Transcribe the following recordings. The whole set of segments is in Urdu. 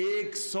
100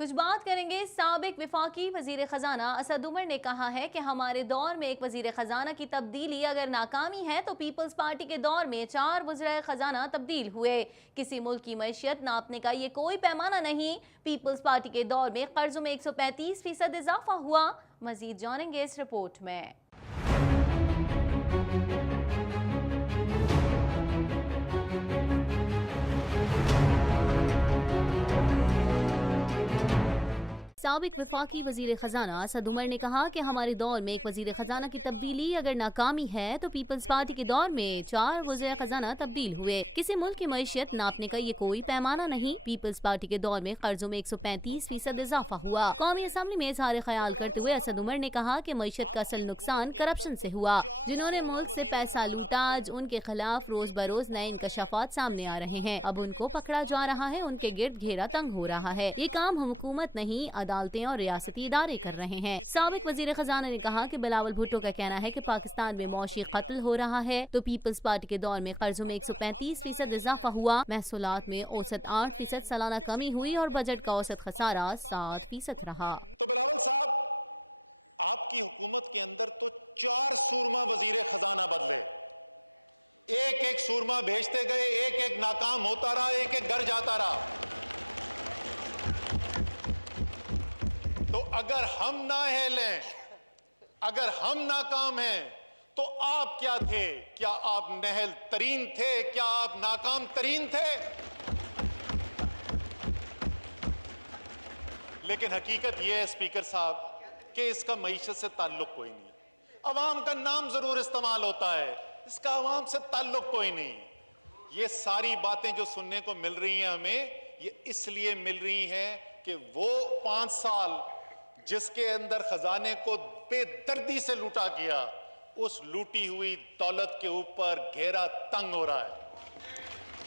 کچھ بات کریں گے سابق وفاقی وزیر خزانہ اسد عمر نے کہا ہے کہ ہمارے دور میں ایک وزیر خزانہ کی تبدیلی اگر ناکامی ہے تو پیپلز پارٹی کے دور میں 4 وزراء خزانہ تبدیل ہوئے. کسی ملک کی معیشت ناپنے کا یہ کوئی پیمانہ نہیں. پیپلز پارٹی کے دور میں قرضوں میں 135% اضافہ ہوا. مزید جانیں گے اس رپورٹ میں. سابق وفاقی وزیر خزانہ اسد عمر نے کہا کہ ہمارے دور میں ایک وزیر خزانہ کی تبدیلی اگر ناکامی ہے تو پیپلز پارٹی کے دور میں 4 وزراء خزانہ تبدیل ہوئے. کسی ملک کی معیشت ناپنے کا یہ کوئی پیمانہ نہیں. پیپلز پارٹی کے دور میں قرضوں میں 135% اضافہ ہوا. قومی اسمبلی میں اظہار خیال کرتے ہوئے اسد عمر نے کہا کہ معیشت کا اصل نقصان کرپشن سے ہوا. جنہوں نے ملک سے پیسہ لوٹا آج ان کے خلاف روز بروز نئے انکشافات سامنے آ رہے ہیں. اب ان کو پکڑا جا رہا ہے. ان کے گرد گھیرا تنگ ہو رہا ہے. یہ کام حکومت نہیں عدالتیں اور ریاستی ادارے کر رہے ہیں. سابق وزیر خزانہ نے کہا کہ بلاول بھٹو کا کہنا ہے کہ پاکستان میں معاشی قتل ہو رہا ہے تو پیپلز پارٹی کے دور میں قرضوں میں 135% اضافہ ہوا. محصولات میں اوسط 8% سالانہ کمی ہوئی اور بجٹ کا اوسط خسارہ 7% رہا. تو بلاول صاحب آپ کی حکومت کے اندر تو 4 سورما وزیر خزانہ بدلے. ایک ایک سورما بھیجتے گئے, ایک ایک ناکام ہوتا رہا, ایک ایک گھر جاتا رہا. تو اگر ہم نااہل اگر ہم ناکام ہیں تو آپ کیا تھے؟ کیا آپ نااہل ترین تھے؟ کیا آپ ناکام ترین تھے؟ لیکن حقیقت یہ ہے اسپیکر صاحب کہ اس کا معیشت سے تعلق کوئی نہیں. عوام کا نام ضرور استعمال ہوتا ہے, اس کا عوام سے تعلق کوئی نہیں. یہ ساری باتیں جو سننے کو مل رہی ہیں ہمیں, یہ اس لیے مل رہی ہیں کہ وہ 5 سال جس کے اندر خزانے کو بے دردی سے لوٹا گیا, اس لوٹی ہوئی دولت کے اوپر گھیرا تنگ ہو رہا ہے.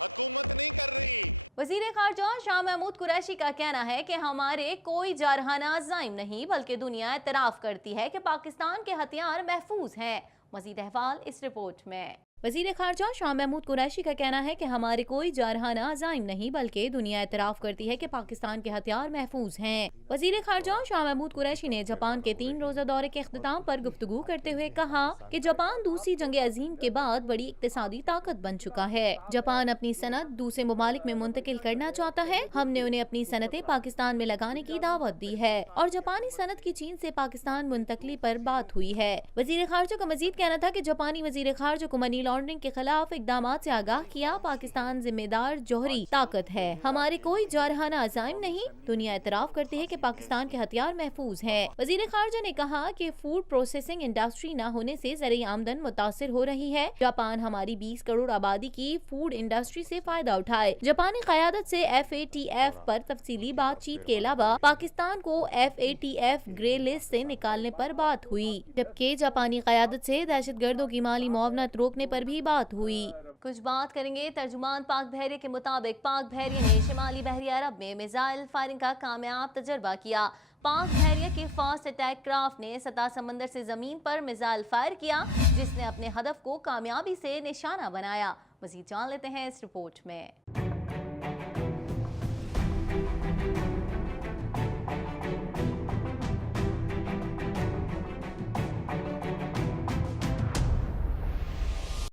حکومت نہیں کر رہی. وزیر خارجہ شاہ محمود قریشی کا کہنا ہے کہ ہمارے کوئی جارحانہ عزائم نہیں بلکہ دنیا اعتراف کرتی ہے کہ پاکستان کے ہتھیار محفوظ ہیں. مزید احوال اس رپورٹ میں. وزیر خارجہ شاہ محمود قریشی کا کہنا ہے کہ ہمارے کوئی جارحانہ عزائم نہیں بلکہ دنیا اعتراف کرتی ہے کہ پاکستان کے ہتھیار محفوظ ہیں. وزیر خارجہ شاہ محمود قریشی نے جاپان کے 3 روزہ دورے کے اختتام پر گفتگو کرتے ہوئے کہا کہ جاپان دوسری جنگ عظیم کے بعد بڑی اقتصادی طاقت بن چکا ہے. جاپان اپنی صنعت دوسرے ممالک میں منتقل کرنا چاہتا ہے. ہم نے انہیں اپنی صنعتیں پاکستان میں لگانے کی دعوت دی ہے اور جاپانی صنعت کی چین سے پاکستان منتقلی پر بات ہوئی ہے. وزیر خارجہ کا مزید کہنا تھا کہ جاپانی وزیر خارجہ کو منی لانڈرنگ کے خلاف اقدامات سے آگاہ کیا. پاکستان ذمہ دار جوہری طاقت ہے. ہمارے کوئی جارحانہ عزائم نہیں. دنیا اعتراف کرتی ہے کہ پاکستان کے ہتھیار محفوظ ہیں. وزیر خارجہ نے کہا کہ فوڈ پروسیسنگ انڈسٹری نہ ہونے سے زرعی آمدن متاثر ہو رہی ہے. جاپان ہماری 20 کروڑ آبادی کی فوڈ انڈسٹری سے فائدہ اٹھائے. جاپانی قیادت سے FATF پر تفصیلی بات چیت کے علاوہ پاکستان کو FATF گرے لسٹ سے نکالنے پر بات ہوئی, جبکہ جاپانی قیادت سے دہشت گردوں کی مالی معاونت روکنے پر بھی بات ہوئی. کچھ بات کریں گے ترجمان پاک بحریہ کے مطابق پاک بحریہ نے شمالی بحریہ عرب میں میزائل فائرنگ کا کامیاب تجربہ کیا. پاک بحریہ کے فاسٹ اٹیک کرافٹ نے سطح سمندر سے زمین پر میزائل فائر کیا جس نے اپنے ہدف کو کامیابی سے نشانہ بنایا. مزید جان لیتے ہیں اس رپورٹ میں.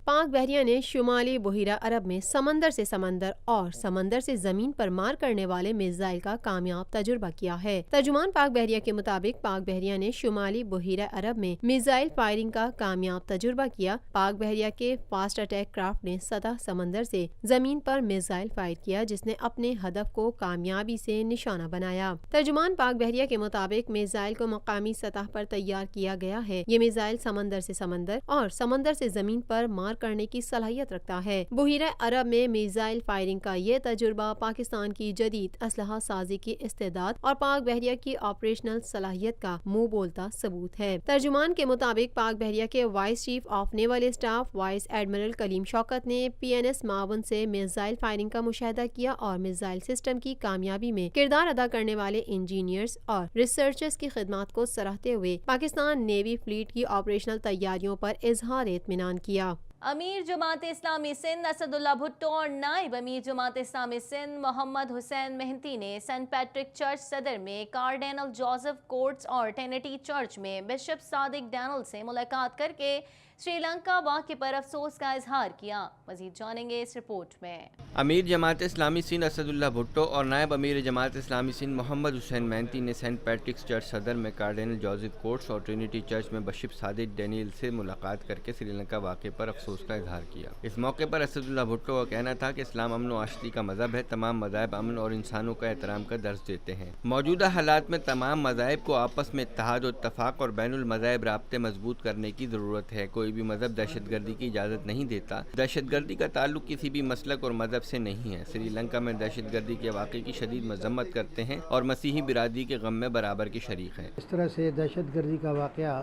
پاک بحریہ نے شمالی بحیرہ عرب میں سمندر سے سمندر اور سمندر سے زمین پر مار کرنے والے میزائل کا کامیاب تجربہ کیا ہے. ترجمان پاک بحریہ کے مطابق پاک بحریہ نے شمالی بحیرہ عرب میں میزائل فائرنگ کا کامیاب تجربہ کیا. پاک بحریہ کے فاسٹ اٹیک کرافٹ نے سطح سمندر سے زمین پر میزائل فائر کیا جس نے اپنے ہدف کو کامیابی سے نشانہ بنایا. ترجمان پاک بحریہ کے مطابق میزائل کو مقامی سطح پر تیار کیا گیا ہے. یہ میزائل سمندر سے سمندر اور سمندر سے زمین پر مار کرنے کی صلاحیت رکھتا ہے. بحیرہ عرب میں میزائل فائرنگ کا یہ تجربہ پاکستان کی جدید اسلحہ سازی کی استعداد اور پاک بحریہ کی آپریشنل صلاحیت کا منہ بولتا ثبوت ہے. ترجمان کے مطابق پاک بحریہ کے vice chief of naval staff vice admiral Kaleem Shaukat نے PNS معاون سے میزائل فائرنگ کا مشاہدہ کیا اور میزائل سسٹم کی کامیابی میں کردار ادا کرنے والے انجینئرز اور ریسرچرز کی خدمات کو سراہتے ہوئے پاکستان نیوی فلیٹ کی آپریشنل تیاریوں پر اظہار اطمینان کیا. امیر جماعت اسلامی سندھ اسد اللہ بھٹو اور نائب امیر جماعت اسلامی سندھ محمد حسین مہنتی نے سینٹ پیٹرک چرچ صدر میں کارڈینل جوزف کورٹس اور ٹرینٹی چرچ میں بشپ صادق ڈینل سے ملاقات کر کے سری لنکا واقعے پر افسوس کا اظہار کیا۔ مزید جانیں گے اس رپورٹ میں۔ امیر جماعت اسلامی سندھ اسد اللہ بھٹو اور نائب امیر جماعت اسلامی سندھ محمد حسین مہنتی نے سینٹ پیٹرکس چرچ صدر میں کارڈینل جوزف کورٹس اور ٹرینٹی چرچ میں بشپ صادق ڈینیل سے ملاقات کر کے سری لنکا واقعے پر افسوس کا اظہار کیا۔ اس موقع پر اسد اللہ بھٹو کا کہنا تھا کہ اسلام امن و آشتی کا مذہب ہے، تمام مذاہب امن اور انسانوں کا احترام کا درس دیتے ہیں۔ موجودہ حالات میں تمام مذاہب کو آپس میں اتحاد و اتفاق اور بین المذاہب رابطے مضبوط کرنے کی ضرورت ہے۔ کوئی بھی مذہب دہشت گردی کی اجازت نہیں دیتا۔ دہشت گردی کا تعلق کسی بھی مسلک اور مذہب سے نہیں ہے۔ سری لنکا میں دہشت گردی کے واقعے کی شدید مذمت کرتے ہیں اور مسیحی برادری کے غم میں برابر کے شریک ہیں۔ اس طرح سے دہشت گردی کا واقعہ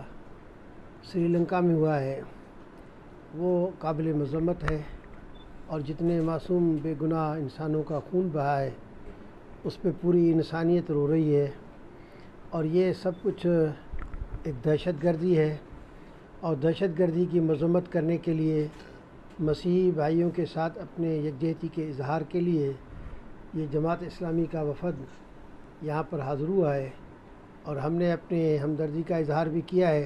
سری لنکا میں ہوا ہے وہ قابل مذمت ہے، اور جتنے معصوم بے گناہ انسانوں کا خون بہا ہے اس پہ پوری انسانیت رو رہی ہے، اور یہ سب کچھ ایک دہشت گردی ہے، اور دہشت گردی کی مذمت کرنے کے لیے مسیحی بھائیوں کے ساتھ اپنے یکجہتی کے اظہار کے لیے یہ جماعت اسلامی کا وفد یہاں پر حاضر ہوا ہے، اور ہم نے اپنے ہمدردی کا اظہار بھی کیا ہے،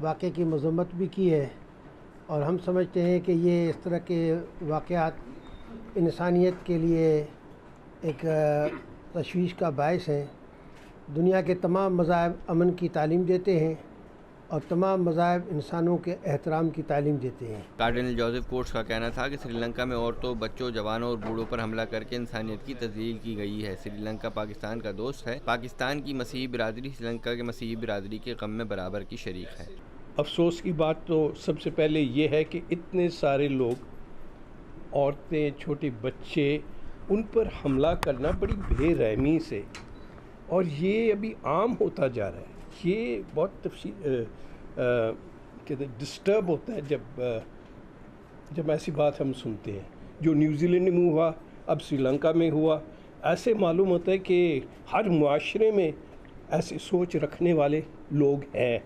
واقعے کی مذمت بھی کی ہے، اور ہم سمجھتے ہیں کہ یہ اس طرح کے واقعات انسانیت کے لیے ایک تشویش کا باعث ہیں۔ دنیا کے تمام مذاہب امن کی تعلیم دیتے ہیں اور تمام مذاہب انسانوں کے احترام کی تعلیم دیتے ہیں۔ کارڈینل جوزف کورٹس کا کہنا تھا کہ سری لنکا میں عورتوں، بچوں، جوانوں اور بوڑھوں پر حملہ کر کے انسانیت کی تذلیل کی گئی ہے۔ سری لنکا پاکستان کا دوست ہے۔ پاکستان کی مسیحی برادری سری لنکا کے مسیحی برادری کے غم میں برابر کی شریک ہے۔ افسوس کی بات تو سب سے پہلے یہ ہے کہ اتنے سارے لوگ، عورتیں، چھوٹے بچے، ان پر حملہ کرنا بڑی بے رحمی سے، اور یہ ابھی عام ہوتا جا رہا ہے۔ یہ بہت ڈسٹرب ہوتا ہے جب ایسی بات ہم سنتے ہیں۔ جو نیوزی لینڈ میں ہوا، اب سری لنکا میں ہوا، ایسے معلوم ہوتا ہے کہ ہر معاشرے میں ایسی سوچ رکھنے والے لوگ ہیں۔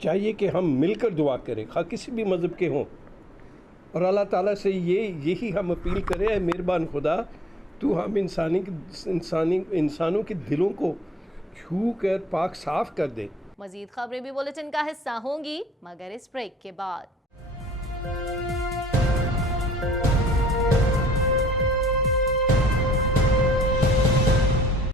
چاہیے کہ ہم مل کر دعا کریں، خواہ کسی بھی مذہب کے ہوں، اور اللہ تعالیٰ سے یہی ہم اپیل کریں، اے مہربان خدا تو ہم انسانوں کے دلوں کو چھو کر پاک صاف کر دے۔ مزید خبریں بھی بلیٹن کا حصہ ہوں گی مگر اس بریک کے بعد۔